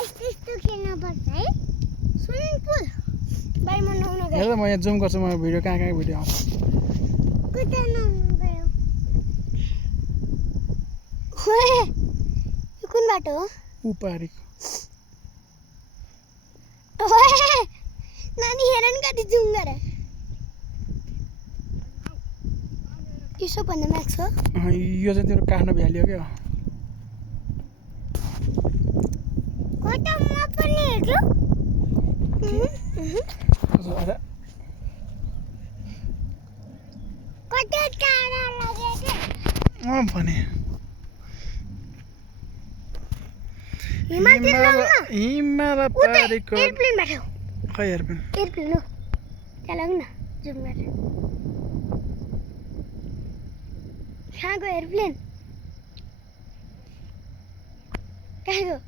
यस्तो खेल्नुपर्छ है स्विमिङ पुल बाई म नुहाउन गएँ हेर म यहाँ जुम गर्छु म भिडियो कहाँ भिडियो आउँछ कता नुहाउन गयो ओए यो कुन बाटो हो उपारिको ओए नानी हेर न कति जुम गरे यो सबभन्दा म्याक्स हो यो चाहिँ तिम्रो काठ्नु भ्याली हो क्या कता म पनि हेर्छु कता टाढा लाग्यो भने हिमाल पारीको एयरप्लेन बैठो खै एयरप्लेन एयरप्लेन हो त्यहाँ लाग्नु न जुम गरेर कहाँ गयो एयरप्लेन कहाँ गयो